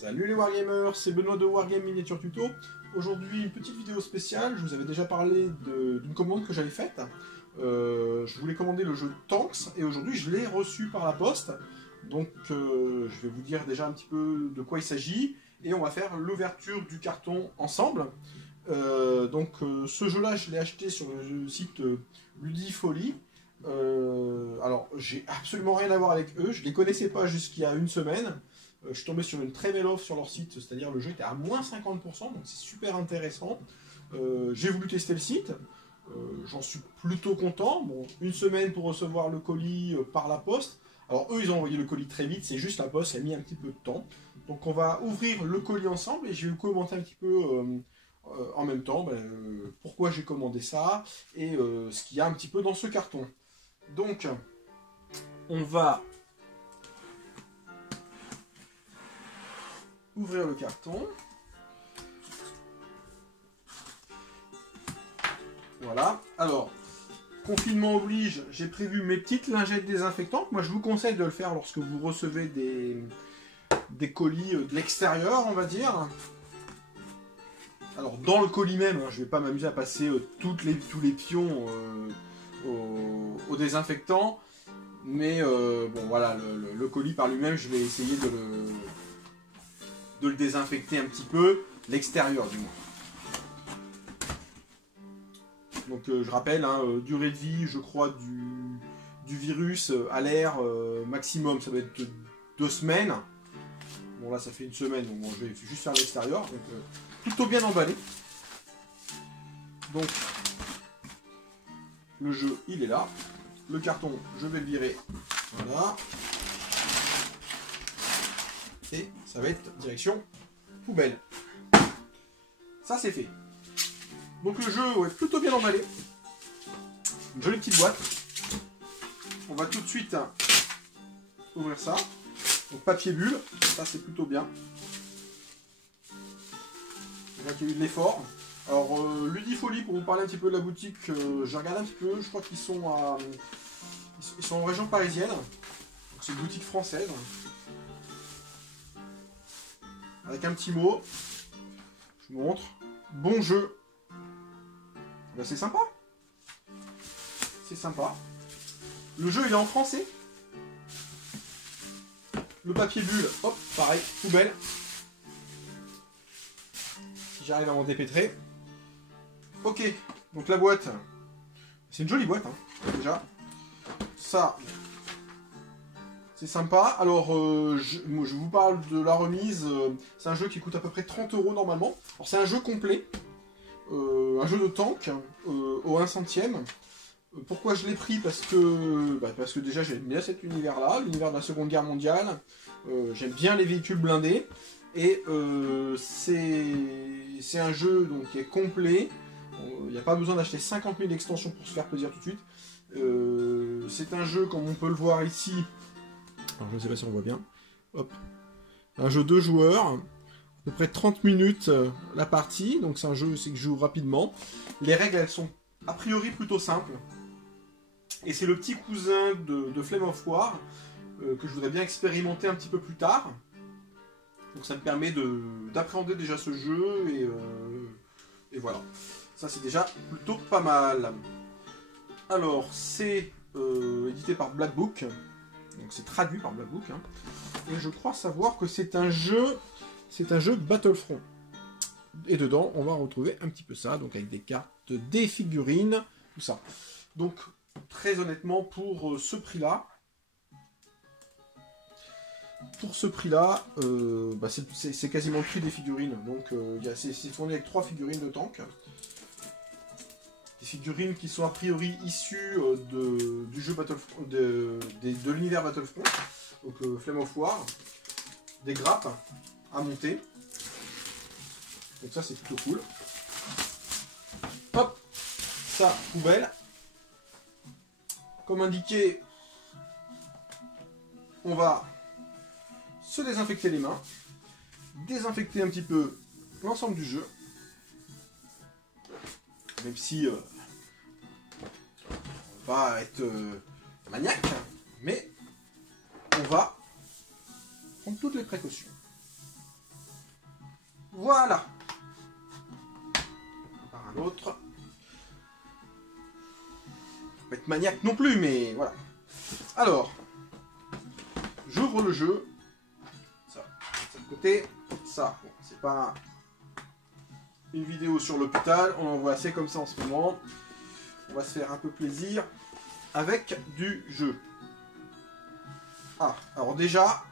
Salut les Wargamers, c'est Benoît de Wargame Miniature Tuto. Aujourd'hui, une petite vidéo spéciale. Je vous avais déjà parlé d'une commande que j'avais faite. Je voulais commander le jeu Tanks et aujourd'hui je l'ai reçu par la poste. Donc je vais vous dire déjà un petit peu de quoi il s'agit et on va faire l'ouverture du carton ensemble. Ce jeu-là, je l'ai acheté sur le site Ludifolie. Alors, j'ai absolument rien à voir avec eux, je les connaissais pas jusqu'il y a une semaine. Je suis tombé sur une très belle offre sur leur site, c'est-à-dire le jeu était à moins 50%, donc c'est super intéressant. J'ai voulu tester le site, j'en suis plutôt content. Bon, une semaine pour recevoir le colis par la poste. Alors eux, ils ont envoyé le colis très vite, c'est juste la poste qui a mis un petit peu de temps. Donc on va ouvrir le colis ensemble et je vais vous commenter un petit peu en même temps pourquoi j'ai commandé ça et ce qu'il y a un petit peu dans ce carton. Donc, on va ouvrir le carton. Voilà. Alors, confinement oblige, j'ai prévu mes petites lingettes désinfectantes. Moi, je vous conseille de le faire lorsque vous recevez des colis de l'extérieur, on va dire. Alors, dans le colis même, je ne vais pas m'amuser à passer tous les pions au désinfectant. Mais bon, voilà, le colis par lui-même, je vais essayer de le désinfecter un petit peu, l'extérieur du moins. Donc je rappelle, durée de vie, je crois, du virus à l'air maximum, ça va être 2 semaines. Bon là ça fait 1 semaine, donc bon, je vais juste faire l'extérieur. Donc plutôt bien emballé. Donc le jeu il est là. Le carton je vais le virer. Voilà. Et ça va être direction poubelle. Ça c'est fait. Donc le jeu est plutôt bien emballé. Une jolie petite boîte. On va tout de suite ouvrir ça. Donc papier bulle, ça c'est plutôt bien. Je vois qu'il y a eu de l'effort. Alors Ludifolie, pour vous parler un petit peu de la boutique, j'ai regardé un petit peu, je crois qu'ils sont en région parisienne. C'est une boutique française. Avec un petit mot. Je vous montre. Bon jeu. Ben, c'est sympa. C'est sympa. Le jeu il est en français. Le papier bulle, hop, pareil, poubelle. Si j'arrive à m'en dépêtrer. Ok, donc la boîte. C'est une jolie boîte, déjà. Ça, c'est sympa. Alors, je vous parle de la remise. C'est un jeu qui coûte à peu près 30 € normalement. Alors, c'est un jeu complet. Un jeu de tank au 1 centième. Pourquoi je l'ai pris? Parce que déjà j'aime bien cet univers-là, l'univers de la Seconde Guerre mondiale. J'aime bien les véhicules blindés. Et c'est un jeu donc, qui est complet. Il n'y a pas besoin d'acheter 50 000 extensions pour se faire plaisir tout de suite. C'est un jeu, comme on peut le voir ici. Alors je ne sais pas si on voit bien. Hop. Un jeu 2 joueurs. À peu près 30 minutes la partie, donc c'est un jeu qui joue rapidement. Les règles, elles sont a priori plutôt simples. Et c'est le petit cousin de Flame of War que je voudrais bien expérimenter un petit peu plus tard. Donc ça me permet d'appréhender déjà ce jeu et voilà. Ça c'est déjà plutôt pas mal. Alors c'est édité par Black Book, donc c'est traduit par Black Book. Et je crois savoir que c'est un jeu Battlefront. Et dedans, on va retrouver un petit peu ça, donc avec des cartes, des figurines, tout ça. Donc, très honnêtement, pour ce prix-là, c'est quasiment le prix des figurines. Donc, c'est fourni avec 3 figurines de tank. Des figurines qui sont a priori issues du jeu Battlefront, de l'univers Battlefront, donc Flame of War, des grappes à monter. Donc ça c'est plutôt cool. Hop, ça, poubelle. Comme indiqué, on va se désinfecter les mains, désinfecter un petit peu l'ensemble du jeu. Même si on va être maniaque, mais on va prendre toutes les précautions. Voilà. Par un autre. Faut pas être maniaque non plus, mais voilà. Alors, j'ouvre le jeu. Ça, de ce côté. Ça, bon, c'est pas une vidéo sur l'hôpital. On en voit assez comme ça en ce moment. On va se faire un peu plaisir avec du jeu. Ah, alors déjà,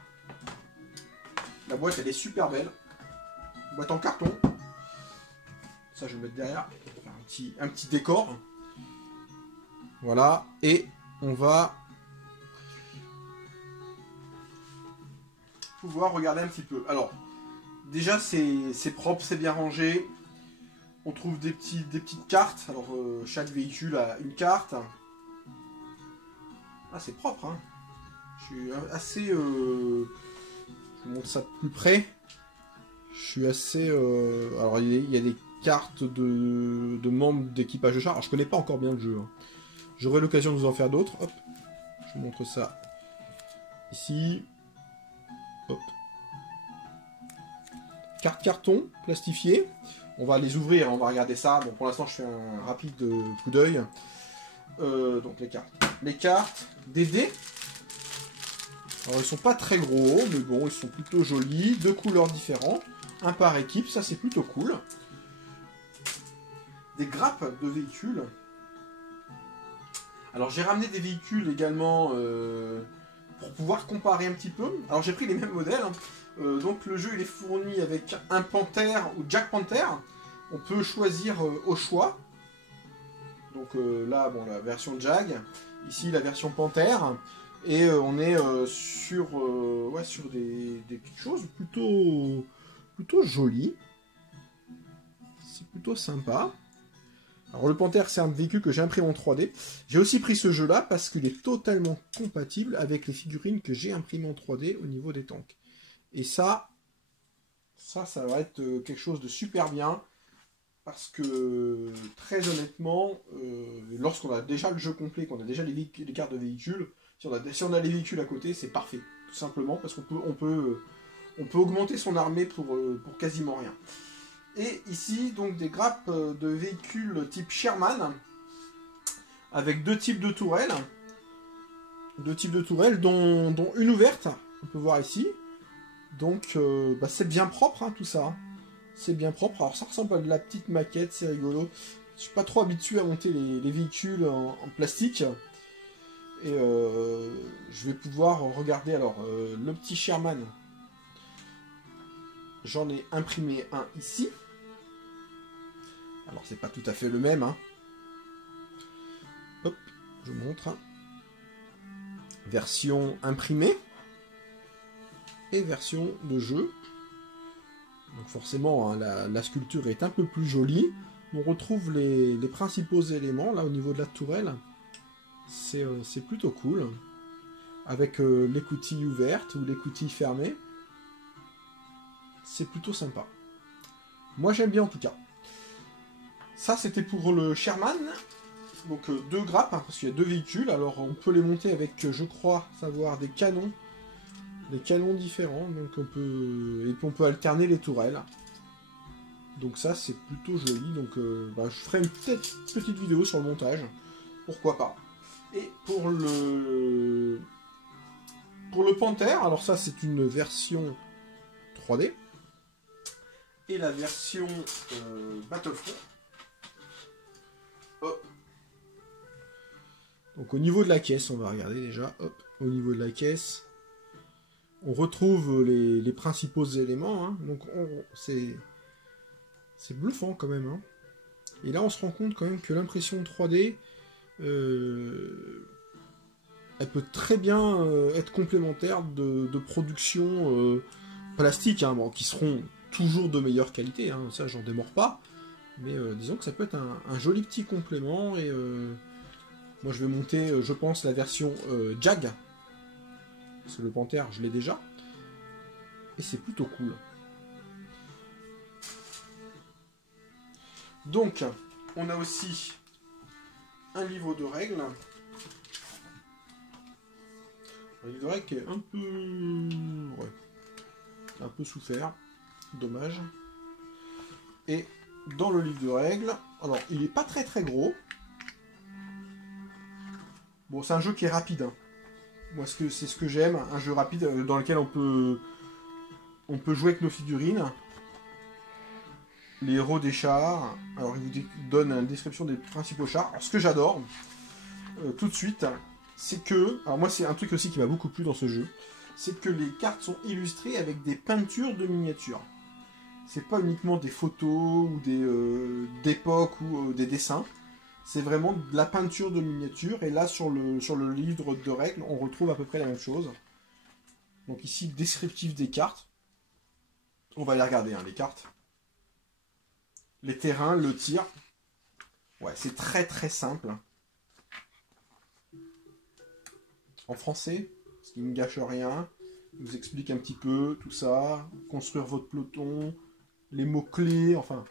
la boîte elle est super belle. Boîte en carton. Ça je vais le mettre derrière. Un petit décor. Voilà. Et on va pouvoir regarder un petit peu. Alors, déjà c'est propre, c'est bien rangé. On trouve des petites cartes. Alors chaque véhicule a une carte. Ah c'est propre hein. Je suis assez... je vous montre ça de plus près. Je suis assez... alors il y a des cartes de membres d'équipage de char. Alors je connais pas encore bien le jeu. Hein. J'aurai l'occasion de vous en faire d'autres. Hop. Je vous montre ça. Ici. Hop. Carte carton, plastifiée. On va les ouvrir, on va regarder ça. Bon, pour l'instant, je fais un rapide coup d'œil. Donc, les cartes. Les cartes, des dés. Alors, ils sont pas très gros, mais bon, ils sont plutôt jolis. Deux couleurs différentes. Un par équipe, ça, c'est plutôt cool. Des grappes de véhicules. Alors, j'ai ramené des véhicules également pour pouvoir comparer un petit peu. Alors, j'ai pris les mêmes modèles. Hein. Donc le jeu il est fourni avec un Panther ou Jack Panther. On peut choisir au choix. Donc là, bon, la version Jag. Ici, la version Panther. Et on est sur quelque chose plutôt joli. C'est plutôt sympa. Alors le Panther, c'est un véhicule que j'ai imprimé en 3D. J'ai aussi pris ce jeu-là parce qu'il est totalement compatible avec les figurines que j'ai imprimées en 3D au niveau des tanks. Et ça va être quelque chose de super bien, parce que, très honnêtement, lorsqu'on a déjà le jeu complet, qu'on a déjà les cartes de véhicules, si on a les véhicules à côté, c'est parfait, tout simplement, parce qu'on peut augmenter son armée pour quasiment rien. Et ici, donc, des grappes de véhicules type Sherman, avec deux types de tourelles, dont une ouverte, on peut voir ici. Donc, c'est bien propre, hein, tout ça. C'est bien propre. Alors, ça ressemble à de la petite maquette, c'est rigolo. Je suis pas trop habitué à monter les véhicules en plastique. Et je vais pouvoir regarder, alors, le petit Sherman. J'en ai imprimé un ici. Alors, c'est pas tout à fait le même, hein. Hop, je vous montre. Version imprimée. Et version de jeu. Donc forcément, hein, la sculpture est un peu plus jolie. On retrouve les principaux éléments, là, au niveau de la tourelle. C'est plutôt cool. Avec l'écoutille ouverte ou l'écoutille fermée. C'est plutôt sympa. Moi, j'aime bien, en tout cas. Ça, c'était pour le Sherman. Donc, deux grappes, hein, parce qu'il y a deux véhicules. Alors, on peut les monter avec, je crois, savoir des canons. Des canons différents, donc et puis on peut alterner les tourelles. Donc ça c'est plutôt joli, donc je ferai une petite vidéo sur le montage, pourquoi pas. Et pour le Panther, alors ça c'est une version 3D, et la version Battlefront. Hop. Donc au niveau de la caisse, on va regarder déjà, hop, au niveau de la caisse. On retrouve les principaux éléments, hein. Donc c'est bluffant quand même. Hein. Et là on se rend compte quand même que l'impression 3D, elle peut très bien être complémentaire de productions plastiques, hein, bon, qui seront toujours de meilleure qualité, hein, ça j'en démords pas. Mais disons que ça peut être un joli petit complément. Et moi je vais monter, je pense, la version Jag. Parce que le Panther, je l'ai déjà. Et c'est plutôt cool. Donc, on a aussi un livre de règles. Un livre de règles qui est un peu souffert. Dommage. Et dans le livre de règles, alors il est pas très gros. Bon, c'est un jeu qui est rapide. Hein. Moi, c'est ce que j'aime, un jeu rapide dans lequel on peut jouer avec nos figurines. Les héros des chars. Alors, il vous donne une description des principaux chars. Alors, ce que j'adore, tout de suite, c'est que... Alors, moi, c'est un truc aussi qui m'a beaucoup plu dans ce jeu. C'est que les cartes sont illustrées avec des peintures de miniatures. C'est pas uniquement des photos ou d'époque ou des dessins. C'est vraiment de la peinture de miniatures. Et là, sur le livre de règles, on retrouve à peu près la même chose. Donc ici, descriptif des cartes. On va les regarder, hein, les cartes. Les terrains, le tir. Ouais, c'est très simple. En français, ce qui ne gâche rien. Il vous explique un petit peu tout ça. Construire votre peloton. Les mots-clés. Enfin,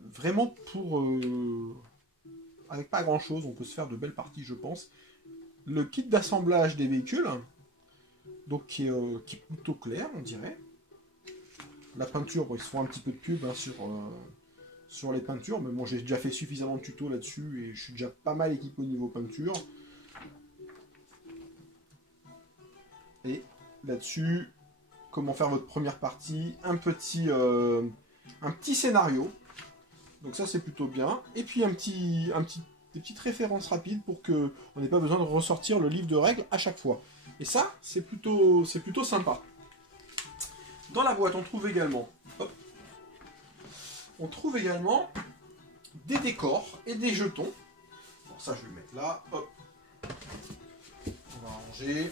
vraiment pour... avec pas grand-chose, on peut se faire de belles parties, je pense. Le kit d'assemblage des véhicules. Donc qui est plutôt clair, on dirait. La peinture, bon, ils se font un petit peu de pub hein, sur les peintures, mais bon, j'ai déjà fait suffisamment de tutos là-dessus et je suis déjà pas mal équipé au niveau peinture. Et là-dessus, comment faire votre première partie, un petit scénario. Donc ça c'est plutôt bien. Et puis des petites références rapides pour qu'on n'ait pas besoin de ressortir le livre de règles à chaque fois. Et ça, c'est plutôt sympa. Dans la boîte, on trouve également des décors et des jetons. Bon, ça, je vais le mettre là. Hop. On va ranger.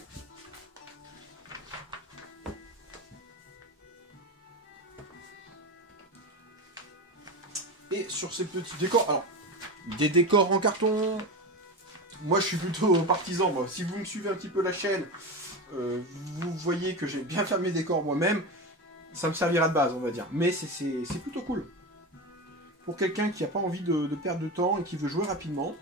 Et sur ces petits décors, alors, des décors en carton, moi je suis plutôt partisan. Moi. Si vous me suivez un petit peu la chaîne, vous voyez que j'ai bien fait mes décors moi-même. Ça me servira de base, on va dire. Mais c'est plutôt cool. Pour quelqu'un qui n'a pas envie de perdre de temps et qui veut jouer rapidement.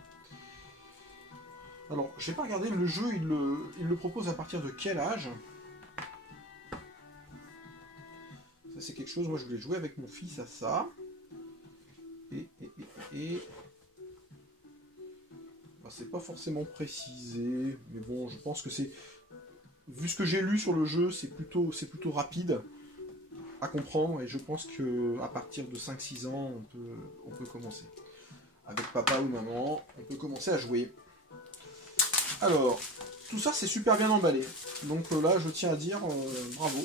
Alors, je n'ai pas regardé, le jeu, il le propose à partir de quel âge? Ça, c'est quelque chose, moi je voulais jouer avec mon fils à ça. Bah, c'est pas forcément précisé, mais bon, je pense que c'est... Vu ce que j'ai lu sur le jeu, c'est plutôt rapide à comprendre, et je pense que à partir de 5-6 ans, on peut commencer. Avec papa ou maman, on peut commencer à jouer. Alors, tout ça c'est super bien emballé. Donc là, je tiens à dire bravo.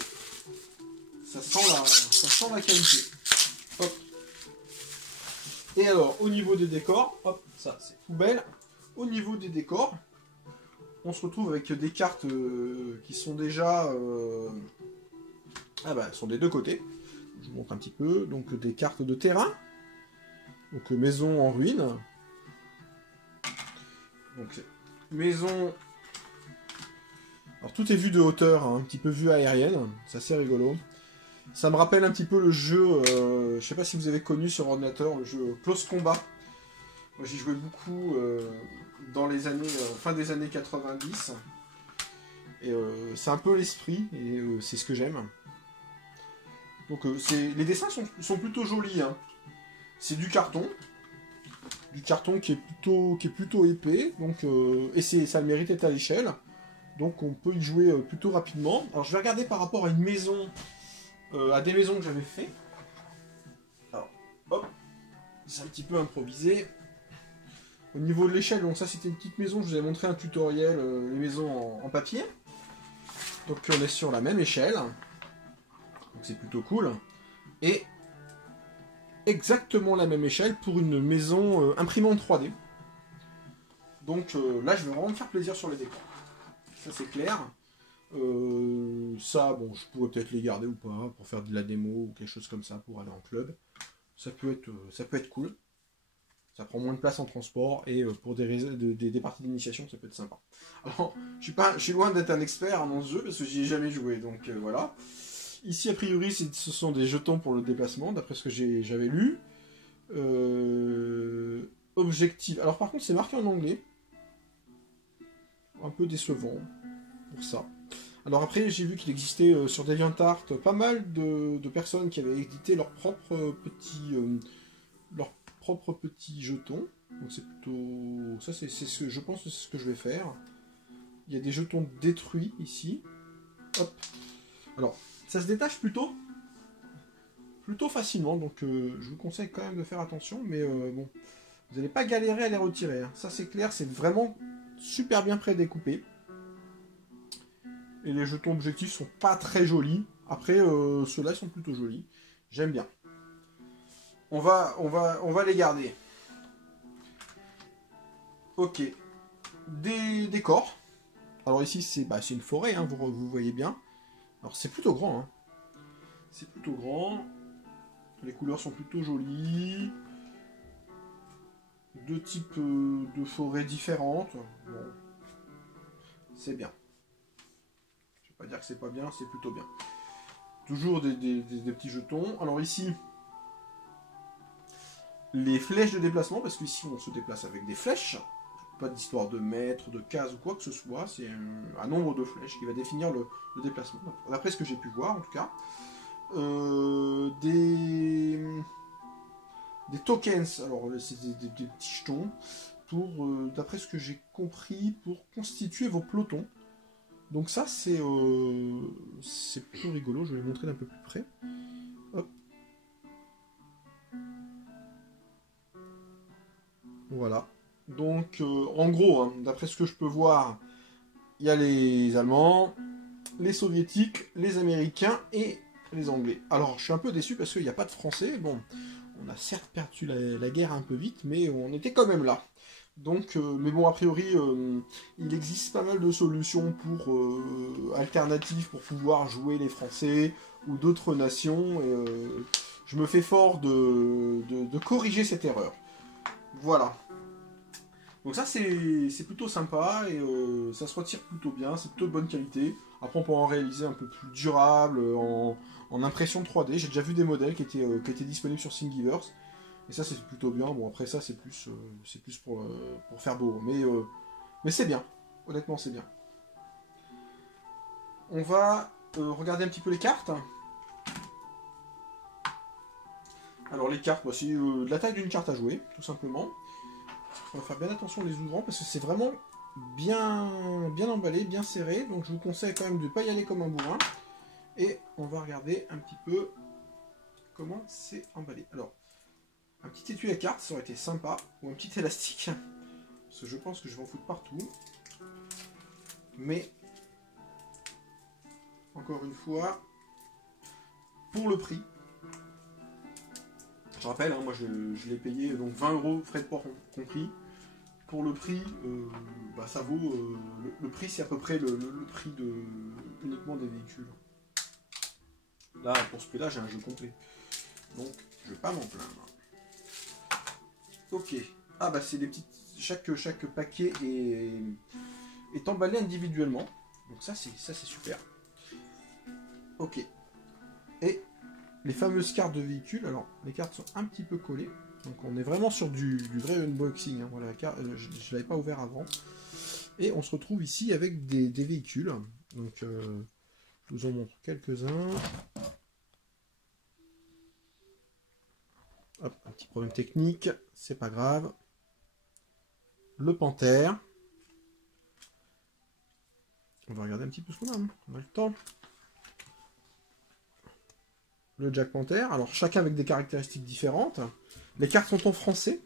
Ça sent la qualité. Hop. Et alors, au niveau des décors, hop, ça c'est poubelle. Au niveau des décors, on se retrouve avec des cartes qui sont déjà... elles sont des deux côtés. Je vous montre un petit peu. Donc des cartes de terrain. Donc maison en ruine. Donc maison... Alors tout est vu de hauteur, hein, un petit peu vue aérienne. C'est assez rigolo. Ça me rappelle un petit peu le jeu... je sais pas si vous avez connu sur ordinateur, le jeu Close Combat. Moi j'y jouais beaucoup dans les années... fin des années 90. Et c'est un peu l'esprit, et c'est ce que j'aime. Donc les dessins sont plutôt jolis. Hein. C'est du carton qui est plutôt épais, donc, et ça a le mérite d'être à l'échelle. Donc on peut y jouer plutôt rapidement. Alors je vais regarder par rapport à une maison, à des maisons que j'avais fait. Alors, hop, c'est un petit peu improvisé. Au niveau de l'échelle, donc ça c'était une petite maison, je vous ai montré un tutoriel, les maisons en papier. Donc on est sur la même échelle. Donc c'est plutôt cool. Et exactement la même échelle pour une maison imprimante 3D. Donc là je vais vraiment me faire plaisir sur les décors. Ça c'est clair. Ça, bon, je pourrais peut-être les garder ou pas pour faire de la démo ou quelque chose comme ça pour aller en club. Ça peut être cool. Ça prend moins de place en transport et pour des parties d'initiation, ça peut être sympa. Alors, je suis loin d'être un expert dans ce jeu parce que j'y ai jamais joué, donc voilà. Ici, a priori, ce sont des jetons pour le déplacement, d'après ce que j'avais lu. Objectif. Alors par contre, c'est marqué en anglais. Un peu décevant pour ça. Alors après, j'ai vu qu'il existait sur DeviantArt pas mal de personnes qui avaient édité leurs propres petits jetons. Donc c'est plutôt... Ça, c'est ce que je pense que c'est ce que je vais faire. Il y a des jetons détruits ici. Hop. Alors, ça se détache plutôt facilement, donc je vous conseille quand même de faire attention, mais bon, vous n'allez pas galérer à les retirer. Hein. Ça c'est clair, c'est vraiment super bien prédécoupé. Et les jetons objectifs sont pas très jolis. Après, ceux-là sont plutôt jolis. J'aime bien. On va les garder. Ok. Des décors. Alors ici, c'est une forêt, hein, vous voyez bien. Alors c'est plutôt grand. Hein. C'est plutôt grand. Les couleurs sont plutôt jolies. Deux types de forêts différentes. Bon. C'est bien. Je vais pas dire que c'est pas bien, c'est plutôt bien. Toujours des petits jetons. Alors ici, les flèches de déplacement, parce qu'ici on se déplace avec des flèches. Pas d'histoire de mètres, de cases ou quoi que ce soit. C'est un nombre de flèches qui va définir le déplacement. D'après ce que j'ai pu voir en tout cas. Des tokens, alors c'est des petits jetons pour, d'après ce que j'ai compris, pour constituer vos pelotons. Donc ça c'est plutôt rigolo, je vais vous montrer d'un peu plus près. Hop. Voilà. Donc en gros, hein, d'après ce que je peux voir, il y a les Allemands, les Soviétiques, les Américains et les Anglais. Alors je suis un peu déçu parce qu'il n'y a pas de Français. Bon, on a certes perdu la guerre un peu vite, mais on était quand même là. Donc, mais bon, a priori, il existe pas mal de solutions alternatives pour pouvoir jouer les Français ou d'autres nations. Et, je me fais fort de corriger cette erreur. Voilà. Donc ça, c'est plutôt sympa et ça se retire plutôt bien. C'est plutôt de bonne qualité. Après, on peut en réaliser un peu plus durable en impression 3D. J'ai déjà vu des modèles qui étaient disponibles sur Thingiverse. Et ça, c'est plutôt bien. Bon, après ça, c'est plus pour faire beau. Mais c'est bien. Honnêtement, c'est bien. On va regarder un petit peu les cartes. Alors, les cartes, c'est de la taille d'une carte à jouer, tout simplement. On va faire bien attention les ouvrants parce que c'est vraiment bien emballé, bien serré. Donc, je vous conseille quand même de ne pas y aller comme un bourrin. Et on va regarder un petit peu comment c'est emballé. Alors, un petit étui à cartes, ça aurait été sympa. Ou un petit élastique. Parce que je pense que je vais en foutre partout. Mais, encore une fois, pour le prix. Je rappelle, hein, moi je l'ai payé donc 20 €, frais de port compris. Pour le prix, ça vaut... le prix, c'est à peu près le prix uniquement des véhicules. Là, pour ce prix-là, j'ai un jeu complet. Donc, je vais pas m'en plaindre. Ok. Ah bah c'est des petites... Chaque paquet est emballé individuellement. Donc ça c'est super. Ok. Et les fameuses cartes de véhicules. Alors, les cartes sont un petit peu collées. Donc on est vraiment sur du vrai unboxing. Hein. Voilà, la carte, je ne l'avais pas ouvert avant. Et on se retrouve ici avec des véhicules. Donc je vous en montre quelques-uns. Hop, un petit problème technique, c'est pas grave. Le Panthère. On va regarder un petit peu ce qu'on a, hein. On a le temps. Le Jack Panther, alors chacun avec des caractéristiques différentes. Les cartes sont en français.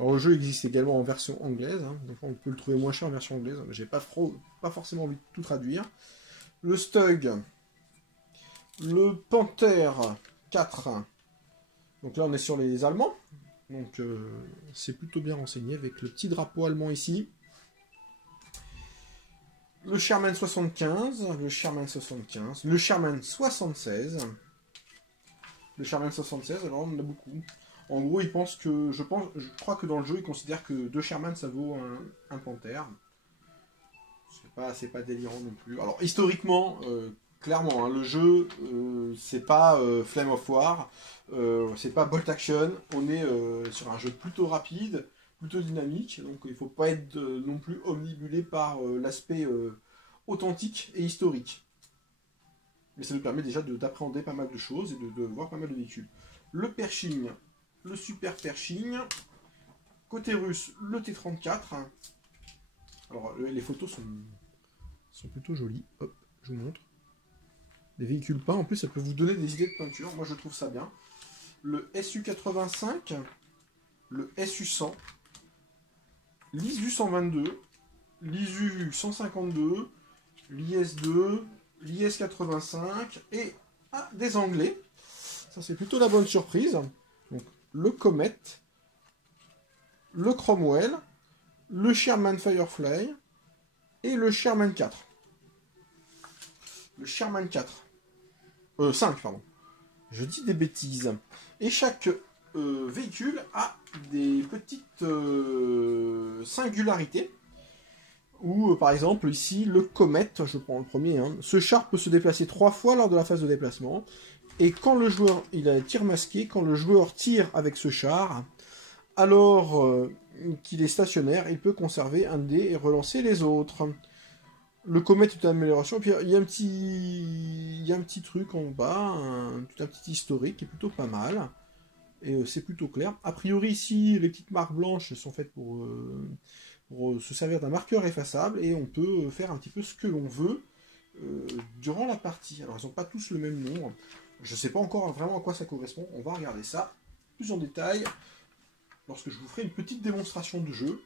Alors le jeu existe également en version anglaise, hein. Donc on peut le trouver moins cher en version anglaise, mais j'ai pas forcément envie de tout traduire. Le Stug. Le Panther 4. Donc là on est sur les Allemands. Donc c'est plutôt bien renseigné avec le petit drapeau allemand ici. Le Sherman 75, le Sherman 75, le Sherman 76. Le Sherman 76, alors on en a beaucoup. En gros, ils pensent que, je crois que dans le jeu, ils considèrent que 2 Sherman ça vaut un Panthère. C'est pas délirant non plus. Alors historiquement, clairement, hein, le jeu, c'est pas Flame of War, c'est pas Bolt Action. On est sur un jeu plutôt rapide, plutôt dynamique. Donc il faut pas être non plus omnibulé par l'aspect authentique et historique. Mais ça nous permet déjà d'appréhender pas mal de choses et de voir pas mal de véhicules. Le Pershing, le Super Pershing. Côté russe, le T-34. Alors, les photos sont plutôt jolies. Hop, je vous montre. Des véhicules peints, en plus, ça peut vous donner des idées de peinture. Moi, je trouve ça bien. Le SU-85, le SU-100, l'ISU-122, l'ISU-152, l'IS-2, l'IS-85 et des Anglais. Ça, c'est plutôt la bonne surprise. Donc, le Comet, le Cromwell, le Sherman Firefly et le Sherman 4. Le Sherman 5, pardon. Je dis des bêtises. Et chaque véhicule a des petites singularités. Ou par exemple, ici, le Comet, je prends le premier, hein. Ce char peut se déplacer 3 fois lors de la phase de déplacement. Et quand le joueur, il a un tir masqué, quand le joueur tire avec ce char, alors qu'il est stationnaire, il peut conserver un dé et relancer les autres. Le Comet est une amélioration. Et puis il y a un petit truc en bas, tout un petit historique qui est plutôt pas mal. Et c'est plutôt clair. A priori ici, les petites marques blanches sont faites pour se servir d'un marqueur effaçable. Et on peut faire un petit peu ce que l'on veut durant la partie. Alors ils n'ont pas tous le même nom. Je ne sais pas encore vraiment à quoi ça correspond. On va regarder ça plus en détail lorsque je vous ferai une petite démonstration de jeu.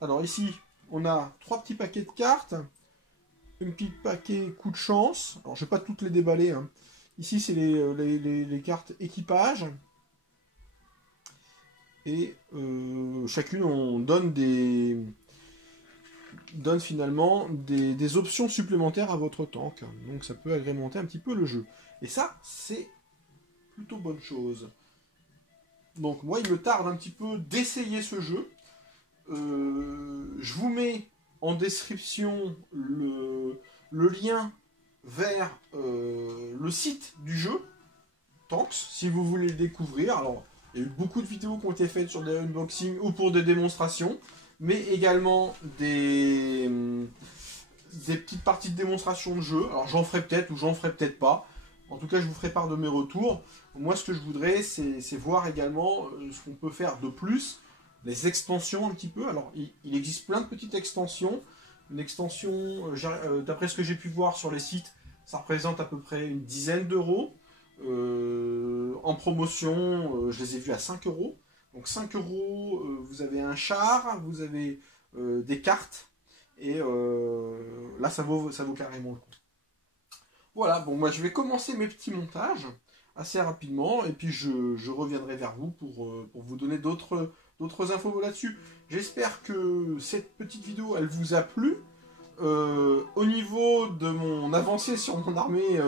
Alors ici, on a 3 petits paquets de cartes, un petit paquet coup de chance. Alors je ne vais pas toutes les déballer, hein. Ici c'est les cartes équipage. Et chacune on donne finalement des options supplémentaires à votre tank. Donc ça peut agrémenter un petit peu le jeu. Et ça, c'est plutôt bonne chose. Donc moi il me tarde un petit peu d'essayer ce jeu. Je vous mets en description le lien vers le site du jeu, Tanks, si vous voulez le découvrir. Alors, il y a eu beaucoup de vidéos qui ont été faites sur des unboxings ou pour des démonstrations, mais également des petites parties de démonstration de jeu. Alors, j'en ferai peut-être ou j'en ferai peut-être pas. En tout cas, je vous ferai part de mes retours. Moi, ce que je voudrais, c'est voir également ce qu'on peut faire de plus. Les extensions un petit peu. Alors, il existe plein de petites extensions. Une extension, d'après ce que j'ai pu voir sur les sites, ça représente à peu près une dizaine d'euros. En promotion, je les ai vus à 5 euros. Donc 5 euros, vous avez un char, vous avez des cartes. Et là, ça vaut carrément le coup. Voilà, bon, moi je vais commencer mes petits montages assez rapidement. Et puis je reviendrai vers vous pour vous donner d'autres infos là-dessus. J'espère que cette petite vidéo, elle vous a plu. Au niveau de mon avancée sur mon armée,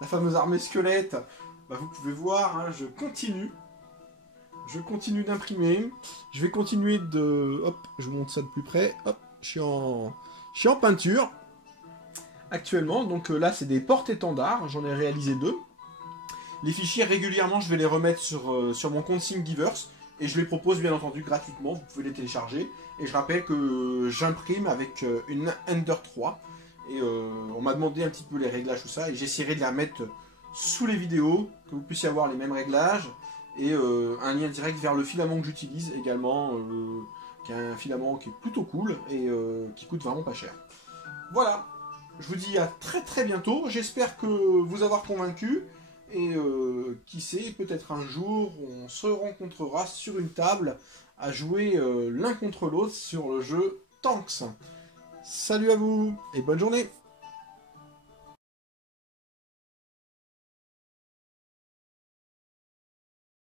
la fameuse armée squelette, bah, vous pouvez voir, hein, je continue d'imprimer. Je vais continuer de... Hop, je vous montre ça de plus près. Hop, je suis en peinture actuellement. Donc là, c'est des porte-étendards. J'en ai réalisé 2. Les fichiers, régulièrement, je vais les remettre sur mon compte Thingiverse. Et je les propose bien entendu gratuitement, vous pouvez les télécharger. Et je rappelle que j'imprime avec une Ender 3. Et on m'a demandé un petit peu les réglages, tout ça. Et j'essaierai de les remettre sous les vidéos, que vous puissiez avoir les mêmes réglages. Et un lien direct vers le filament que j'utilise également, qui est un filament qui est plutôt cool et qui coûte vraiment pas cher. Voilà, je vous dis à très très bientôt. J'espère que vous avoir convaincu. Et qui sait, peut-être un jour, on se rencontrera sur une table à jouer l'un contre l'autre sur le jeu Tanks. Salut à vous et bonne journée!